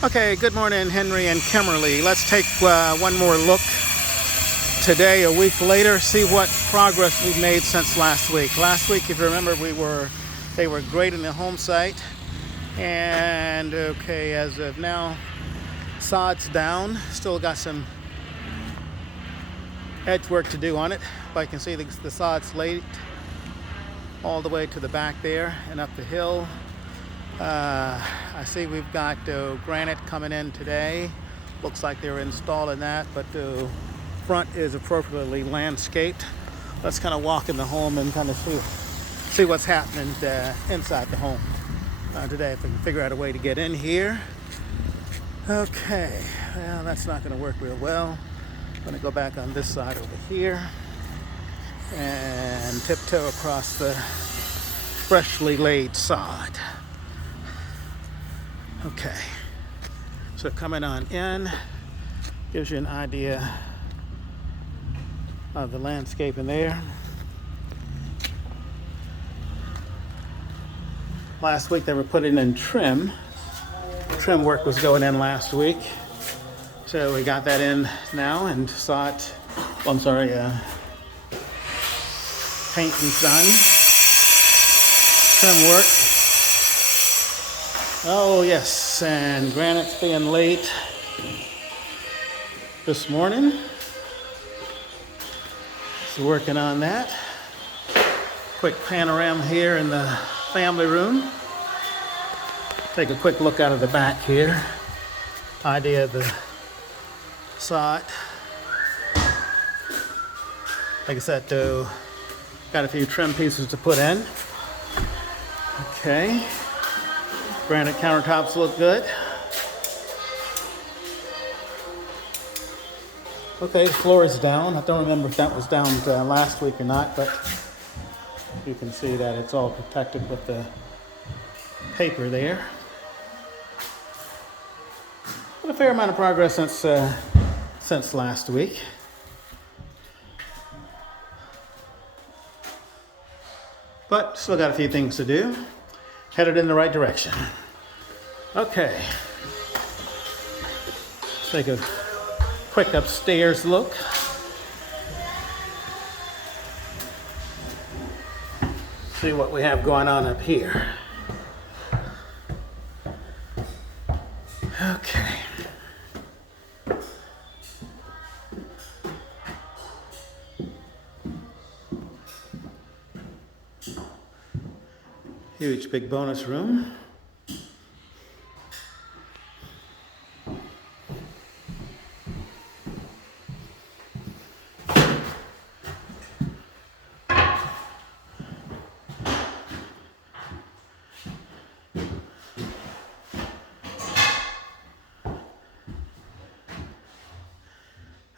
Okay, good morning, Henry and Kimberly. Let's take one more look today, a week later, see what progress we've made since last week. Last week, if you remember, they were grading the home site, and okay, as of now, sod's down. Still got some edge work to do on it, but you can see the sod's laid all the way to the back there and up the hill. I see we've got granite coming in today. Looks like they're installing that, but the front is appropriately landscaped. Let's kind of walk in the home and kind of see what's happening inside the home today, if we can figure out a way to get in here. Okay, well, that's not going to work real well. I'm going to go back on this side over here and tiptoe across the freshly laid sod. Okay, so coming on in gives you an idea of the landscape in there. Last week they were putting in trim. Trim work was going in last week, so we got that in now and saw it. Oh, I'm sorry, paint and done. Trim work. Oh yes, and granite's being laid this morning. So working on that. Quick panorama here in the family room. Take a quick look out of the back here. Idea of the sod. Like I said, though, got a few trim pieces to put in. Okay. Granite countertops look good. Okay, the floor is down. I don't remember if that was down last week or not, but you can see that it's all protected with the paper there. But a fair amount of progress since last week. But still got a few things to do. Headed in the right direction. Okay. Let's take a quick upstairs look. See what we have going on up here. Okay. Huge big bonus room.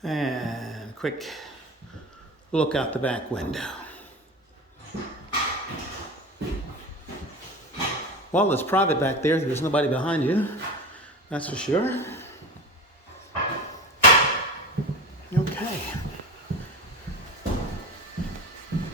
And quick look out the back window. Well, it's private back there. There's nobody behind you. That's for sure.